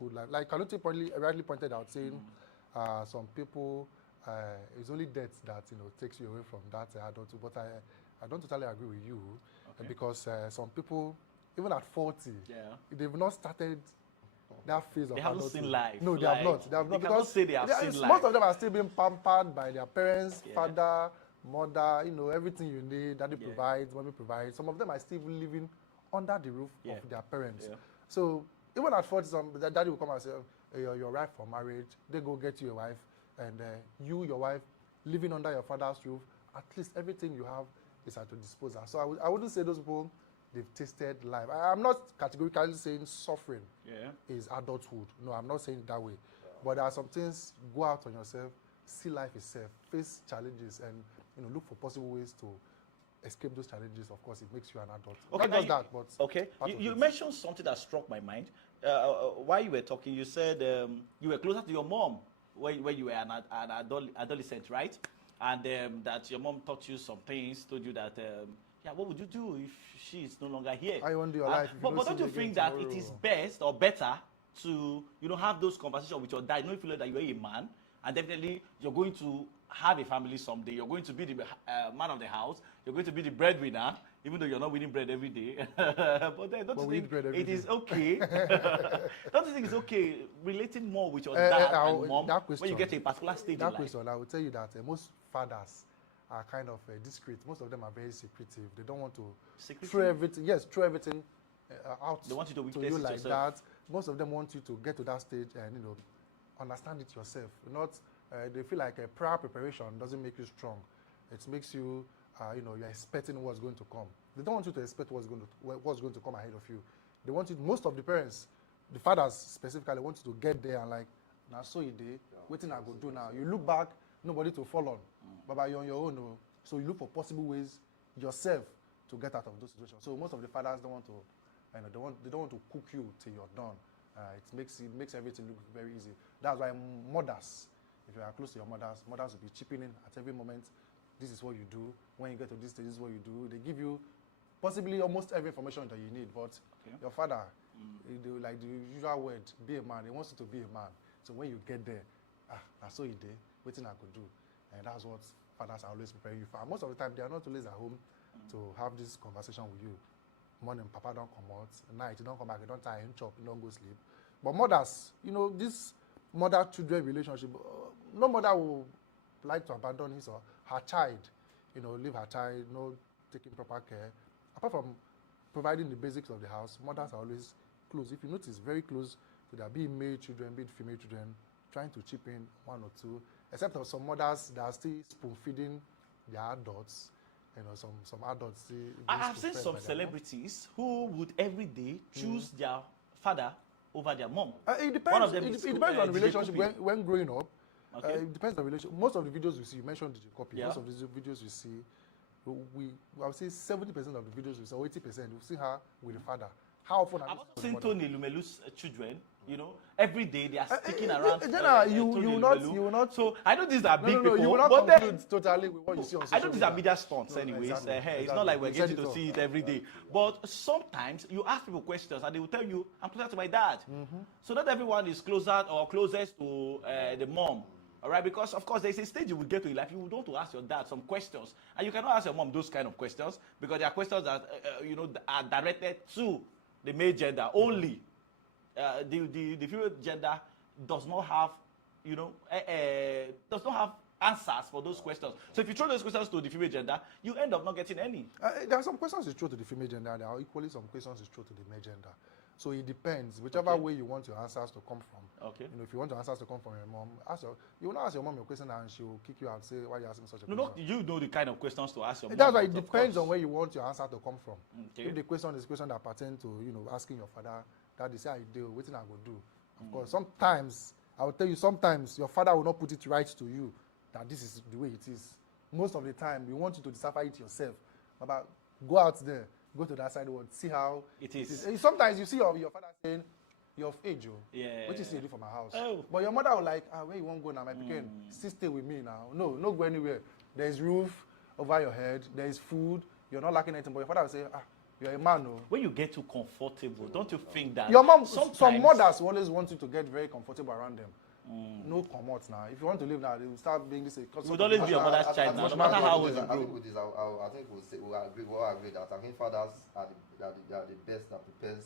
life. Like Kaluti rightly pointed out, saying some people, it's only death that takes you away from that adulthood. But I don't totally agree with you, because some people, even at 40, they've not started that phase of They haven't adulthood. seen life. No, they have not. They have not, cannot because say they have seen life. most of them are still being pampered by their parents, father, mother. Everything you need, daddy provides, mommy provides. Some of them are still living under the roof of their parents. So even at 40, the daddy will come and say, hey, you're ripe for marriage. They go get you a wife, and your wife, living under your father's roof. At least everything you have is at your disposal. So I wouldn't say those people, they've tasted life. I'm not categorically saying suffering is adulthood. No, I'm not saying it that way. But there are some things, go out on yourself, see life itself, face challenges, and look for possible ways to escape those challenges. Of course, it makes you an adult. Okay, not just that, but you mentioned something that struck my mind. While you were talking, you said you were closer to your mom when you were an adolescent, right? And that your mom taught you some things, told you that, what would you do if she is no longer here? I want your life. But don't you think that it is best or better to have those conversations with your dad? You feel that you're a man, and definitely you're going to have a family someday. You're going to be the man of the house. You're going to be the breadwinner, even though you're not winning bread every day. But then don't you think it is okay? Don't you think it's okay relating more with your dad and mom when you get to a particular stage in life? That question, I will tell you that most fathers are kind of discreet. Most of them are very secretive. They don't want to throw everything out they want you to you like yourself. that. Most of them want you to get to that stage and understand it yourself. Not they feel like a prior preparation doesn't make you strong. It makes you you're expecting what's going to come. They don't want you to expect what's going to come ahead of you. They want you. Most of the parents, the fathers specifically, want you to get there and like, now so you did, waiting I go do now. You look back, nobody to fall on. But you're on your own. So you look for possible ways yourself to get out of those situations. So most of the fathers don't want to, they don't want to cook you till you're done. It makes everything look very easy. That's why mothers, if you are close to your mothers will be chipping in at every moment. This is what you do. When you get to this stage, this is what you do. They give you possibly almost every information that you need. But your father, like the usual word, be a man. He wants you to be a man. So when you get there, that's what you did. Waiting I could do. And that's what fathers are always preparing you for. And most of the time, they are not always at home to have this conversation with you. Morning, papa don't come out. Night, you don't come back. You don't tie him chop. You don't go sleep. But mothers, this mother-children relationship, no mother will like to abandon his or her child. Leave her child, taking proper care. Apart from providing the basics of the house, mothers are always close. If you notice, very close to their be it male children, be it female children, trying to chip in one or two. Except for some mothers that are still spoon-feeding their adults. Some adults still. I've seen some celebrities who would every day choose their father over their mom. It depends. One of them it depends on the relationship when growing up. It depends on the relationship. Most of the videos you see, you mentioned DJ Copy. Most of the videos you see, I would say 70% of the videos you see, or 80%, you see her with the father. How often I've also seen Tony Lumelu's children. Every day they are sticking around. You will not. So I know these are big people. You will not conclude totally with what you see on social I know these are media stunts, anyways. Exactly. It's not like we're getting to see it every day. But sometimes you ask people questions and they will tell you, "I'm closer to my dad." So not everyone is closer or closest to the mom. All right, because of course there's a stage you will get to in life. You would want to ask your dad some questions, and you cannot ask your mom those kind of questions because there are questions that are directed to the male gender only. The female gender does not have, answers for those questions. So if you throw those questions to the female gender, you end up not getting any. There are some questions you throw to the female gender. There are equally some questions you throw to the male gender. So it depends. Whichever way you want your answers to come from. Okay. If you want your answers to come from your mom, you will not ask your mom your question and she will kick you out and say, why are you asking such a question? No, you know the kind of questions to ask your mom. That's why it depends on where you want your answer to come from. Okay. If the question is a question that pertains to, asking your father, that is how you do, what I go do. Of course, sometimes, I will tell you, sometimes your father will not put it right to you that this is the way it is. Most of the time, we want you to decipher it yourself. But go out there, go to that side world, see how it is. Sometimes you see your father saying, you're of age, what is it for my house? Oh. But your mother will like, where you won't go now, my pikin? Still stay with me now. No, go anywhere. There's roof over your head, there's food, you're not lacking anything. But your father will say, You're a man, no? When you get too comfortable, don't you think that Your mom, sometimes some mothers always want you to get very comfortable around them. No commot now. If you want to live now, they will start being this. You would always be your mother's child now, no matter how old you grow. I think with this, I think we'll agree that I think fathers are the best that prepares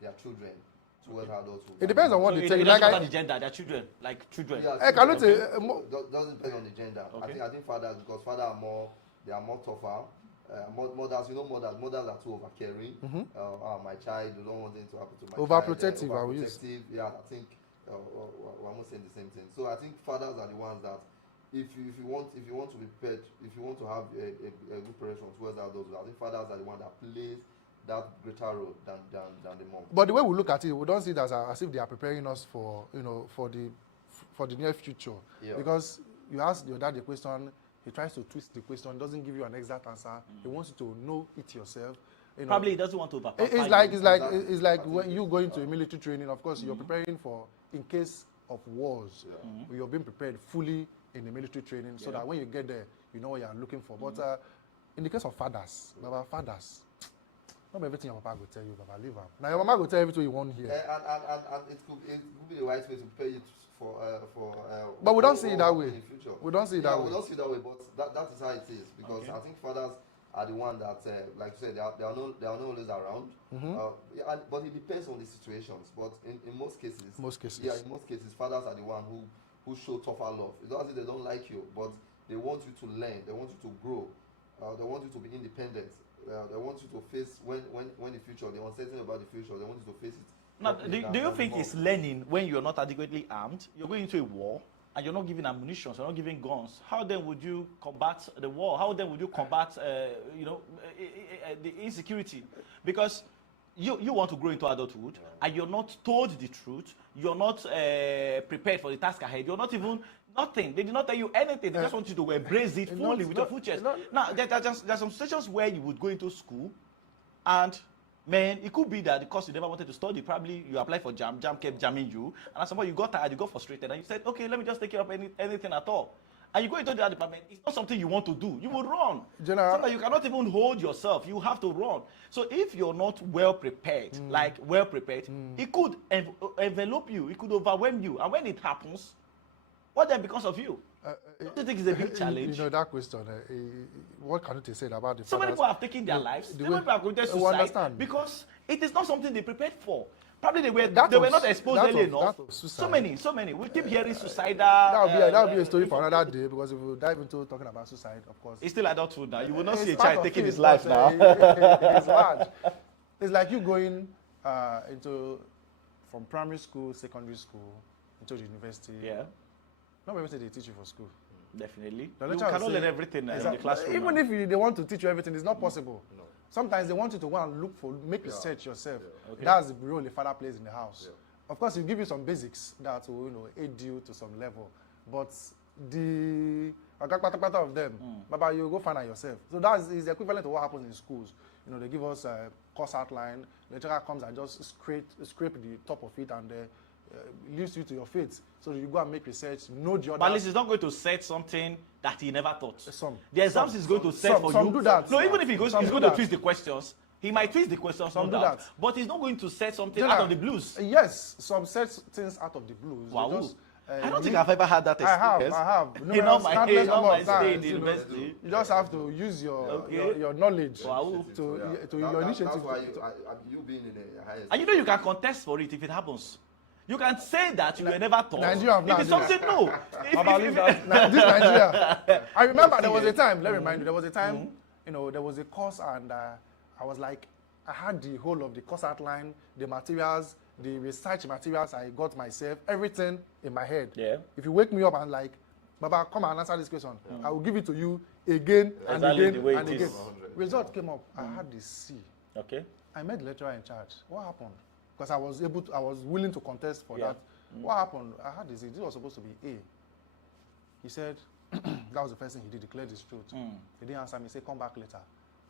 their children towards adulthood. It depends on what they tell you. It doesn't matter the gender, their children, like children. Yeah, cannot say doesn't depend on the gender. Okay. I think fathers, because fathers are more tougher. Mothers, mothers are too overcaring. My child, you don't want anything to happen to my overprotective, child. I will use. Yeah, I think we're almost saying the same thing. So I think fathers are the ones that, if you want to be prepared, if you want to have a good preparation towards adulthood, I think fathers are the ones that plays that greater role than the mom. But the way we look at it, we don't see it as if they are preparing us for for the near future. Yeah. Because you ask your dad a question, he tries to twist the question, doesn't give you an exact answer. He wants you to know it yourself. Probably he doesn't want to overpower. It's like when you go into a military training. Of course, you're preparing for in case of wars. Yeah. You're being prepared fully in the military training, so that when you get there, you know what you are looking for. But in the case of fathers, not everything your papa will tell you, Baba, leave him. Now your mama will tell everything you want here. And it could be the right way to prepare you for. But we don't see it that way. In the future. We don't see it that way. We don't see it that way, but that is how it is, because I think fathers are the one that, like you said, they are not always around. But it depends on the situations. But in most cases, in most cases, fathers are the one who show tougher love. It's not as if they don't like you, but they want you to learn. They want you to grow. They want you to be independent. They want you to face when the future, they're uncertain about the future, they want you to face it. Now, do you think it's learning when you're not adequately armed? You're going into a war and you're not giving ammunition, you're not giving guns. How then would you combat the war? How then would you combat the insecurity? Because you want to grow into adulthood and you're not told the truth, you're not prepared for the task ahead, you're not even nothing. They did not tell you anything. They just want you to embrace it fully with your full chest. Now, there's some situations where you would go into school, and man, it could be that because you never wanted to study, probably you applied for jam kept jamming you, and at some point you got tired, you got frustrated, and you said, okay, let me just take care of anything at all. And you go into the department, it's not something you want to do. You will run. Sometimes you cannot even hold yourself. You have to run. So if you're not well prepared, it could envelop you. It could overwhelm you. And when it happens, what then becomes of you? Do you think it's a big challenge? You know, that question, what can you say about the so many people have taken their lives. Many people have committed suicide because it is not something they prepared for. Probably they were not exposed early enough. So many. We keep hearing suicidal. That would be a story for another day, because if we dive into talking about suicide, of course. It's still adulthood now. You will not see a child taking his life now. It's hard. It's like you going from primary school, secondary school, into the university. Yeah. Not everything they teach you for school. Definitely. You cannot learn everything in the classroom. Even if they want to teach you everything, it's not possible. No. Sometimes they want you to go and make research yourself. Yeah. Okay. That's the role the father plays in the house. Yeah. Of course, he'll give you some basics that will aid you to some level. But the of them, Baba, you go find out yourself. So that is the equivalent to what happens in schools. They give us a course outline. The lecturer comes and just scrape the top of it and leads you to your fate. So you go and make research, know the other. But at least he's not going to set something that he never thought. The exams is going to set for you. Do that. No, even if he's going to twist the questions, he might twist the questions, no doubt. But he's not going to set something out of the blues. Yes, some set things out of the blues. Wow. I don't think I've ever had that experience. I have. In all my stay in the university. You just have to use your knowledge to your initiative. That's why you being in a higher. And you can contest for it if it happens. You can say that you were never taught. Nigeria, if it's something new. This Nigeria. I remember there was a time, let me remind you, there was a time, there was a course, and I was like, I had the whole of the course outline, the materials, the research materials I got myself, everything in my head. Yeah. If you wake me up and like, Baba, come and answer this question, I will give it to you again and again and again. Result came up, I had the C. Okay. I met the lecturer in charge. What happened? Because I was willing to contest for that. What happened? I had this. This was supposed to be A. He said, that was the first thing he did, declared his truth. He didn't answer me. He said, come back later.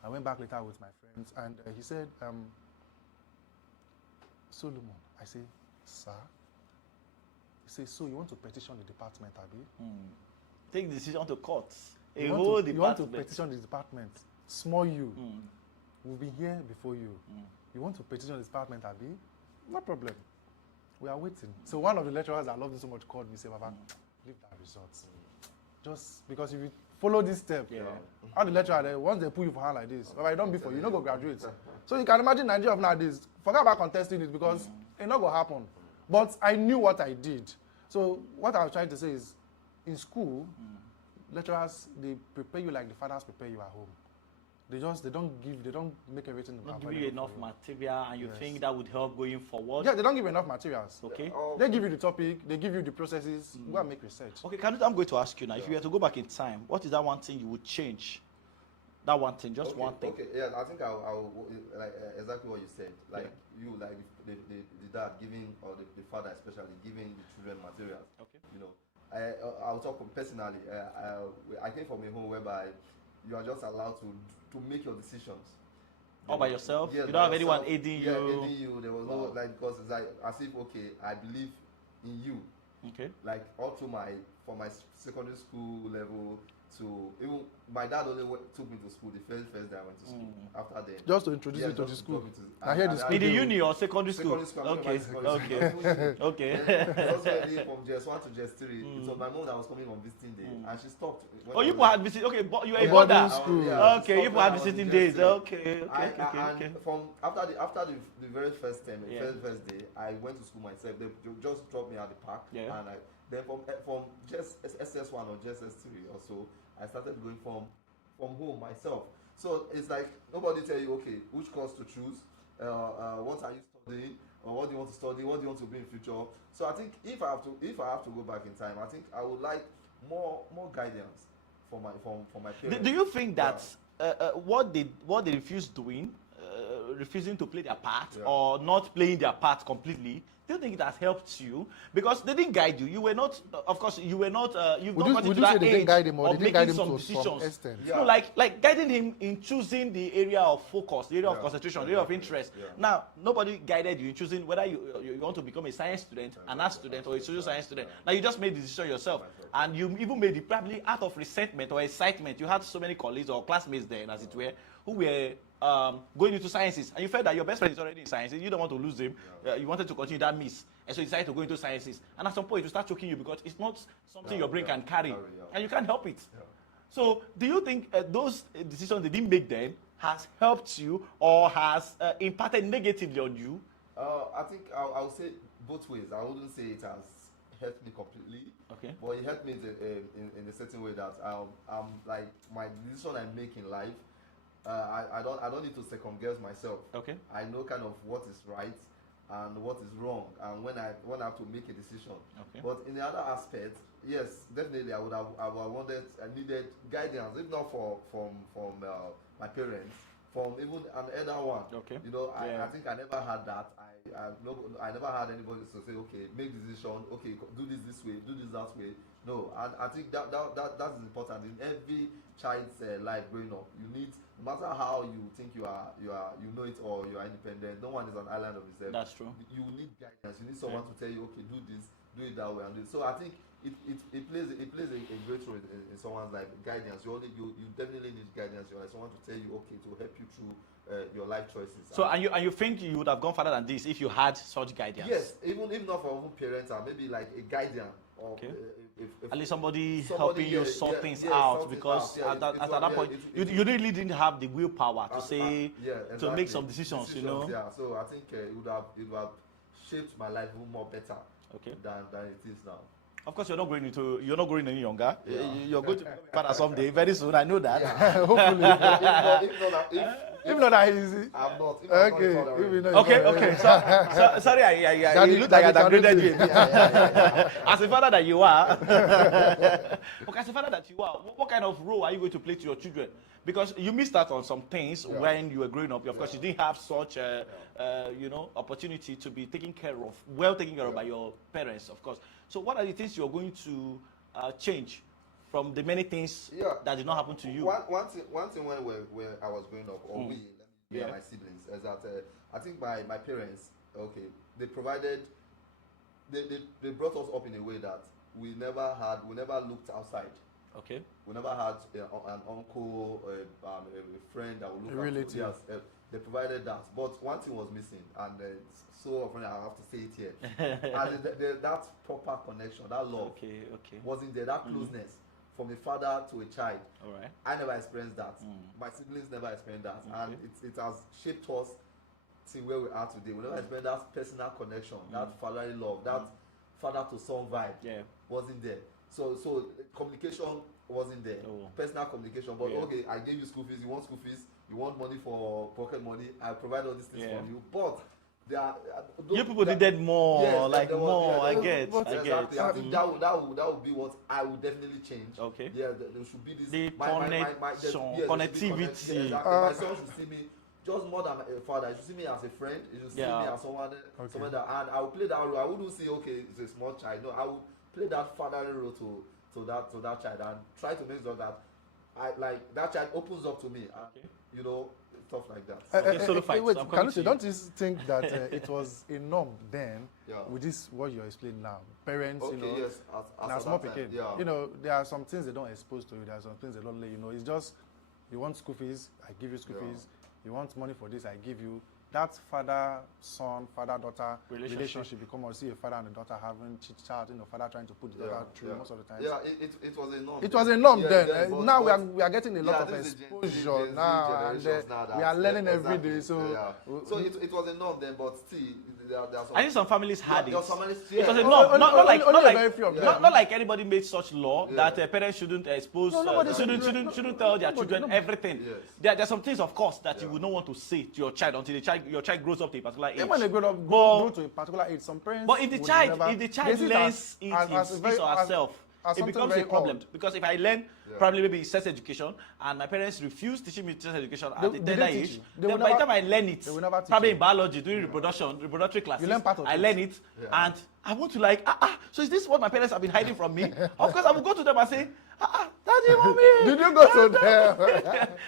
I went back later with my friends, and he said, Solomon. I say, sir? He says, so you want to petition the department, Abi? Take the decision to court. You want to petition the department. Small you. we'll be here before you. You want to petition the department, Abi? No problem. We are waiting. So one of the lecturers that loved him so much called me, said, Baba, leave that results. Just because if you follow this step, all the lecturer, once they put you for hand like this, Baba, you don't be for you, not go graduate. So you can imagine Nigeria of nowadays, forget about contesting it because it's not going to happen. But I knew what I did. So what I was trying to say is, in school, lecturers, they prepare you like the fathers prepare you at home. They don't make everything not give you enough material, and you think that would help going forward. Yeah, they don't give you enough materials. Okay. They give you the topic, they give you the processes. Go and make research. Okay, I'm going to ask you now. If you were to go back in time, what is that one thing you would change? That one thing, just one thing. Okay, yeah, I think I'll like exactly what you said. Like you, like the dad giving, or the father especially giving the children materials. Okay. You know, I'll talk personally. I came from a home whereby you are just allowed to make your decisions. All by yourself? Yes, you don't have anyone aiding you? Yeah, aiding you. There was no, like, because it's like, as if, okay, I believe in you. Okay. Like, all through from my secondary school level to, even, my dad only took me to school the first day I went to school. After then. Just to introduce you to the school. I heard the school. In the uni or secondary school? Okay. Just from JS1 to JS3, it was my mom that was coming on visiting day, and she stopped. Oh, you had visiting, okay, but you were a boarding brother. school. Okay, you had visiting days. Okay. And from after the very first time, first day, I went to school myself. They just dropped me at the park, and then from just SS1 or just SS3 or so, I started going from home myself. So it's like nobody tell you, okay, which course to choose, what are you studying, or what do you want to study, what do you want to be in future. So I think if I have to go back in time, I think I would like more guidance from my parents. Do you think that what they refused doing, refusing to play their part, or not playing their part completely, do you think it has helped you? Because they didn't guide you. You were not, of course, you were not. You've not gotten to that age of making some decisions. No, like guiding him in choosing the area of focus, the area of concentration, the area of interest. Now, nobody guided you in choosing whether you want to become a science student, an art student, or a social science student. Now, you just made the decision yourself, and you even made it probably out of resentment or excitement. You had so many colleagues or classmates then, as it were, who were going into sciences, and you felt that your best friend is already in sciences, you don't want to lose him, you wanted to continue that miss, and so you decided to go into sciences, and at some point you start choking you because it's not something your brain can carry, and you can't help it. So do you think those decisions they didn't make then has helped you or has impacted negatively on you? I think I'll say both ways. I wouldn't say it has helped me completely, but it helped me in a certain way that I'm like, my decision I make in life, I don't need to second guess myself. Okay. I know kind of what is right and what is wrong, and when I have to make a decision. Okay. But in the other aspect, yes, definitely I needed guidance, if not from my parents, from even an elder one. Okay. You know, I think I never had that. I never had anybody to say, okay, make the decision, okay, do this way, do this that way. No, and I think that is important in every child's life growing up. You need, no matter how you think you know it, or you are independent, no one is an island of himself. That's true. You need guidance. You need someone to tell you, okay, do this, do it that way, and do it. So I think it plays a great role in someone's life. Guidance. You definitely need guidance. You need someone to tell you, okay, to help you through your life choices. So and you think you would have gone further than this if you had such guidance? Yes, even if not from parents, or maybe like a guardian. Okay. At least somebody helping you sort things out, because at that point you really didn't have the willpower to say to make some decisions, you know. Yeah, so I think it would have shaped my life even more better than it is now. Of course, you're not growing any younger. Yeah. You're going to be a father someday, very soon. I know that. Yeah. Hopefully. If not that easy. I'm not. Okay. So sorry, you look like I downgraded you. As a father that you are. Okay, as a father that you are, what kind of role are you going to play to your children? Because you missed out on some things when you were growing up. Of course, you didn't have such opportunity to be taken care of by your parents, of course. So what are the things you're going to change from the many things that did not happen to you? One thing when I was growing up, or me and my siblings, is that I think my parents, they provided, they brought us up in a way that we never looked outside. Okay. We never had an uncle, a friend that would look relative. Yes, they provided that. But one thing was missing, and so often I have to say it here. And that proper connection, that love, wasn't there. That closeness from a father to a child. All right. I never experienced that. My siblings never experienced that, and it has shaped us to where we are today. We never experienced that personal connection, that fatherly love, that father to son vibe. Wasn't there. So communication wasn't there. Personal communication, but okay, I gave you school fees. You want school fees? You want money for pocket money? I provide all these things for you. But there are you people needed more, more. I get. Exactly. I think that would be what I would definitely change. Okay. Yeah, there should be this connectivity. Exactly. My son should see me just more than a father. He should see me as a friend. He should see me as someone that, and I will play that role. I wouldn't say okay, it's a small child. No, I would play that fatherly role to that child and try to make sure that that child opens up to me. And, stuff like that. Wait, don't you think that it was a norm then with this what you're explaining now? Parents, yes, as small picking, there are some things they don't expose to you. There are some things they don't let you know. It's just you want school fees, I give you school fees. You want money for this, I give you. That father-son, father-daughter relationship become, or see a father and a daughter having chit-chat, father trying to put the daughter through most of the time. Yeah, it was a norm. It was a norm then. Now we are getting a lot of exposure now, and we are learning every day. So it was a norm then, but still, there are some. I think some families had it. It was a norm. Not like anybody made such law that parents shouldn't expose, shouldn't tell their children everything. There are some things, of course, that you would not want to say to your child until your child grows up to a particular age. When they grow to a particular age, some parents. But if the child learns it his or herself, it becomes a problem. Because if I learn probably maybe sex education and my parents refuse teaching me sex education at the tender age, then by the time I learn it, probably in biology, during reproductory classes, I learn it and I want to so is this what my parents have been hiding from me? Of course, I will go to them and say, Daddy, Mommy. Did you go to them?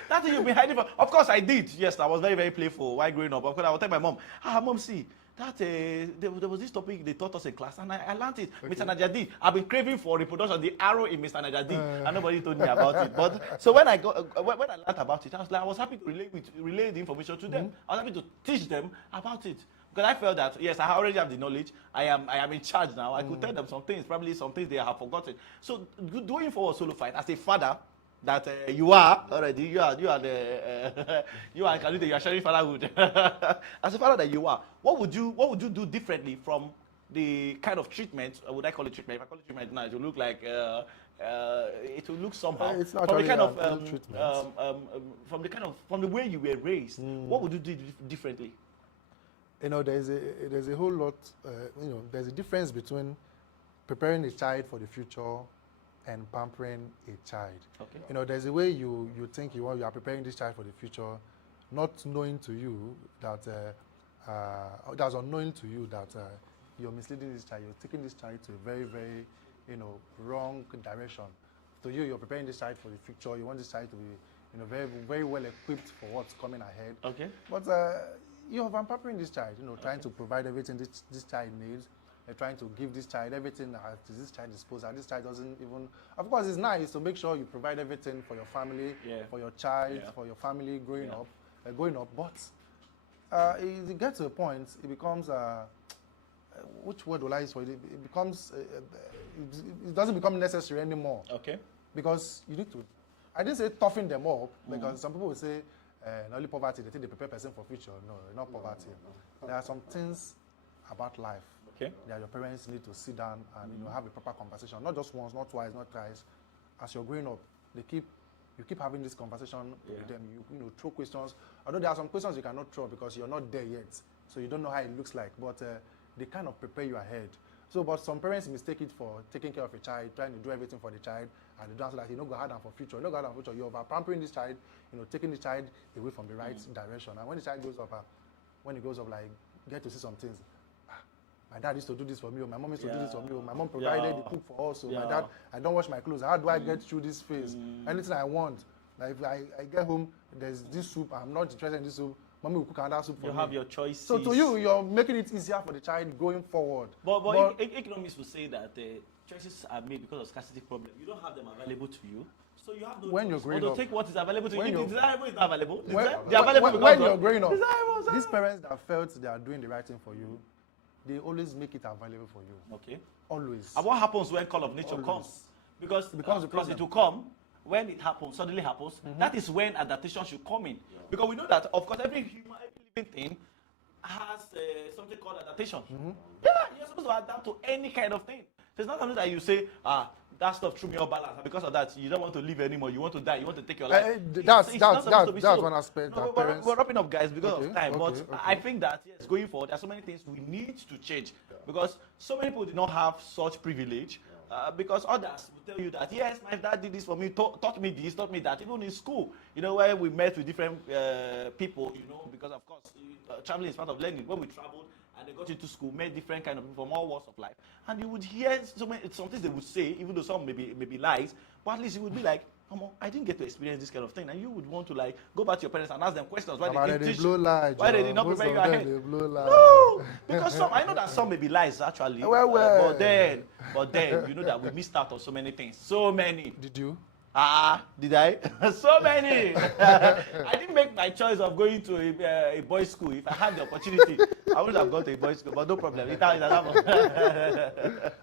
That's what you've been hiding from. Of course, I did. Yes, I was very, very playful while growing up. Of course, I would tell my mom, Mom, see, that there was this topic they taught us in class, and I learned it. Mr. Najadi, I've been craving for reproduction, the arrow in Mr. Najadi, and nobody told me about it. But so when I learned about it, I was happy to relay the information to them. I was happy to teach them about it. Because I felt that, yes, I already have the knowledge. I am in charge now. I could tell them some things, probably some things they have forgotten. So going forward solo fight, as a father that you are already, you are sharing fatherhood. As a father that you are, what would you do differently from the kind of treatment? Or would I call it treatment? If I call it treatment now, it will look like it will look somehow. It's not from the kind of from the way you were raised. What would you do differently? There's a whole lot, there's a difference between preparing a child for the future and pampering a child. Okay. There's a way you think you are preparing this child for the future, not knowing to you that, that's unknowing to you that you're misleading this child, you're taking this child to a very, very, wrong direction. To you, you're preparing this child for the future, you want this child to be, very, very well equipped for what's coming ahead. Okay. But you're pampering this child, trying to provide everything this child needs. They're trying to give this child everything that this child disposal. This child doesn't even. Of course, it's nice to make sure you provide everything for your family, for your child, for your family growing up. But it gets to a point. It becomes which word will I use for it? It becomes. It doesn't become necessary anymore. Okay. Because you need to. I didn't say toughen them up because some people will say. Not only poverty, they think they prepare a person for future. No, not poverty. No. There are some things about life that your parents need to sit down and have a proper conversation. Not just once, not twice, not thrice. As you're growing up, you keep having this conversation with them. You throw questions. Although there are some questions you cannot throw because you're not there yet, so you don't know how it looks like. But they kind of prepare you ahead. So, but some parents mistake it for taking care of a child, trying to do everything for the child, and they don't say like, go hard for future. No go hard for future. You're pampering this child, taking the child away from the right direction. And when the child grows up, like, get to see some things. My dad used to do this for me, or my mom used to do this for me, or my mom provided the cook for us, or my dad, I don't wash my clothes. How do I get through this phase? Anything I want. Like if I get home, there's this soup, I'm not interested in this soup. mommy will cook another soup for me. You have your choices. So to you, you're making it easier for the child going forward. But economists will say that choices are made because of scarcity problem. You don't have them available to you. So you have no when choice. you're growing or to up, take what is available to you. If desirable is not available, when you're growing up, these parents that felt they are doing the right thing for you, they always make it available for you. Okay. Always. And what happens when call of nature comes? Because it will come when it happens, suddenly happens. That is when adaptation should come in. Yeah. Because we know that, of course, every human, every living thing has something called adaptation. Yeah, you're supposed to adapt to any kind of thing. So it's not something that you say, that stuff threw me off balance, and because of that, you don't want to live anymore. You want to die. You want to take your life. That's one aspect. No, we're wrapping up, guys, because of time. I think that yes, going forward, there are so many things we need to change because so many people did not have such privilege. Because others will tell you that yes, my dad did this for me, taught me this, taught me that. Even in school, where we met with different people, because of course traveling is part of learning. When we traveled and they got into school, met different kind of people from all walks of life, and you would hear some things they would say, even though some may be lies, but at least you would be like, I didn't get to experience this kind of thing, and you would want to go back to your parents and ask them questions why they didn't teach you, why they did not prepare you ahead. No, because I know that some may be lies actually, but then you know that we missed out on so many things, so many. Did you? Did I? So many. I didn't make my choice of going to a boys' school. If I had the opportunity, I would have gone to a boys' school, but no problem. It happened.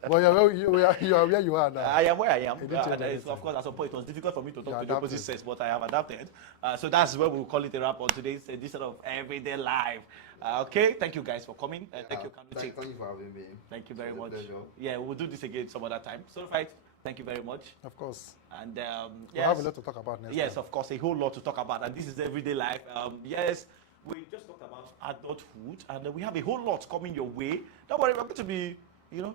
But you are where you are now. I am where I am. Of course, at some point, it was difficult for me to talk to the opposite sex, but I have adapted. So that's where we'll call it a wrap on today's edition of Everyday Life. Okay, thank you guys for coming. Thank you, Kanuchi. Thank you for having me. Thank you very much. Pleasure. Yeah, we'll do this again some other time. So, right. Thank you very much. Of course. And we'll have a lot to talk about next time. Of course, a whole lot to talk about. And this is Everyday Life. Yes, we just talked about adulthood, and we have a whole lot coming your way. Don't worry, we're going to be,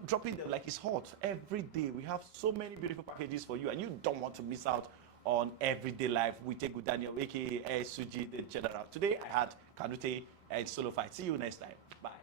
dropping them like it's hot every day. We have so many beautiful packages for you, and you don't want to miss out on Everyday Life. We take with Daniel, aka Suji, the General. Today, I had Kanute and Solo Fight. See you next time. Bye.